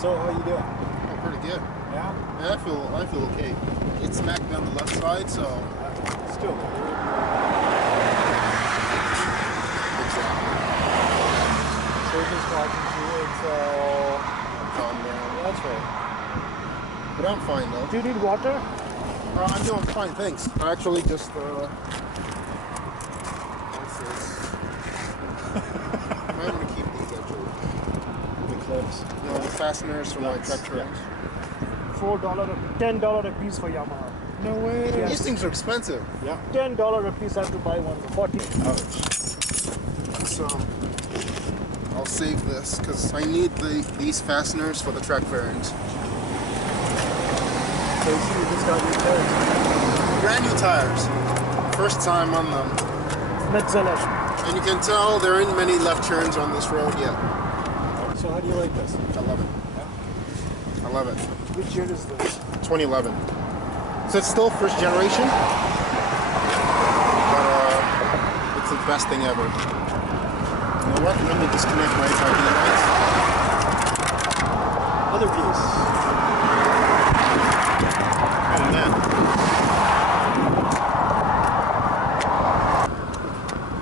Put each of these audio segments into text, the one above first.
So how you doing? Oh, pretty good. Yeah? Yeah, I feel okay. It's smacked me on the left side, so Still. Surgeon's talking to you until... calm down. That's right. But I'm fine though. Do you need water? I'm doing fine, thanks. I actually just what's this? I might want to keep these actually. The clips. No, the fasteners for my truck trains. $4, $10 a piece for Yamaha. No way. Yeah. These things are expensive. Yeah. $10 a piece. I have to buy one for 40. So I'll save this because I need these fasteners for the track fairings. So you just got your tires. Brand new tires. First time on them. Metzeler. And you can tell there aren't many left turns on this road yet. So how do you like this? I love it. Yeah. I love it. Which year is this? 2011. So it's still first generation, but it's the best thing ever. You know what? Let me disconnect my FID lights. Other piece. Oh man.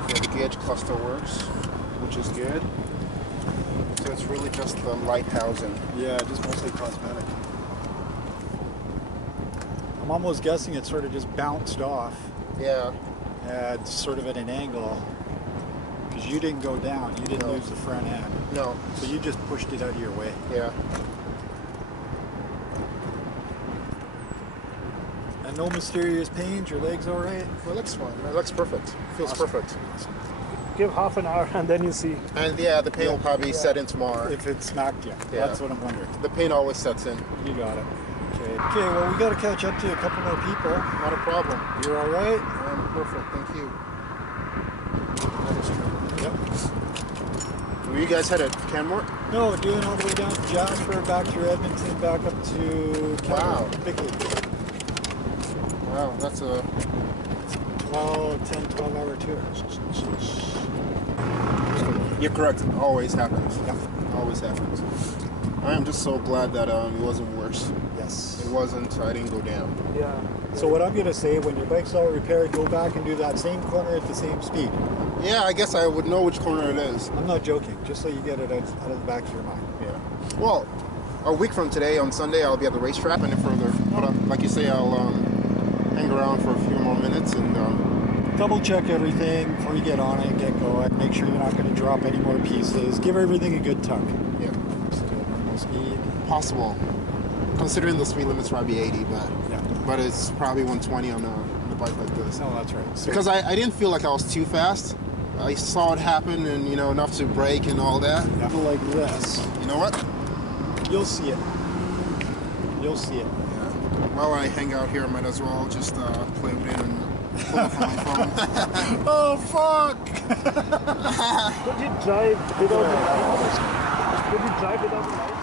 Yeah, the gauge cluster works, which is good. So it's really just the light housing. Yeah, just mostly cosmetic. I'm almost guessing it sort of just bounced off. Yeah. It's sort of at an angle. Because you didn't go down, you didn't lose the front end. No. So you just pushed it out of your way. Yeah. And no mysterious pains, your leg's all right? Well, it looks fine. It looks perfect. Feels perfect. Give half an hour and then you see. And yeah, the paint will probably set in tomorrow. If it smacked you. Yeah. That's what I'm wondering. The paint always sets in. You got it. Okay. Okay, well, we got to catch up to a couple more people. Not a problem. You're all right? I'm perfect. Thank you. Yep. Were you guys headed to Canmore? No, doing all the way down to Jasper, back through Edmonton, back up to Wow. Bickley. Wow, that's a 12 hour tour. You're correct. It always happens. Yeah. Always happens. I am just so glad that it wasn't worse. Yes. It wasn't. I didn't go down. Yeah. So what I'm going to say, when your bike's all repaired, go back and do that same corner at the same speed. Yeah, I guess I would know which corner it is. I'm not joking, just so you get it out of the back of your mind. Yeah. Well, a week from today, on Sunday, I'll be at the racetrack and further. But like you say, I'll hang around for a few more minutes and double check everything before you get on it, get going. Make sure you're not going to drop any more pieces. Give everything a good tuck. yeah, Just do it normal speed. possible. Considering the speed limit's probably 80, but it's probably 120 on a bike like this. No, that's right. So, Because I didn't feel like I was too fast. I saw it happen and, enough to brake and all that. yeah, like this. You know what? You'll see it. You'll see it. Yeah. While I hang out here, I might as well just play with it and pull up on my phone. Oh, fuck! Could you drive without the light? Could you drive without the light?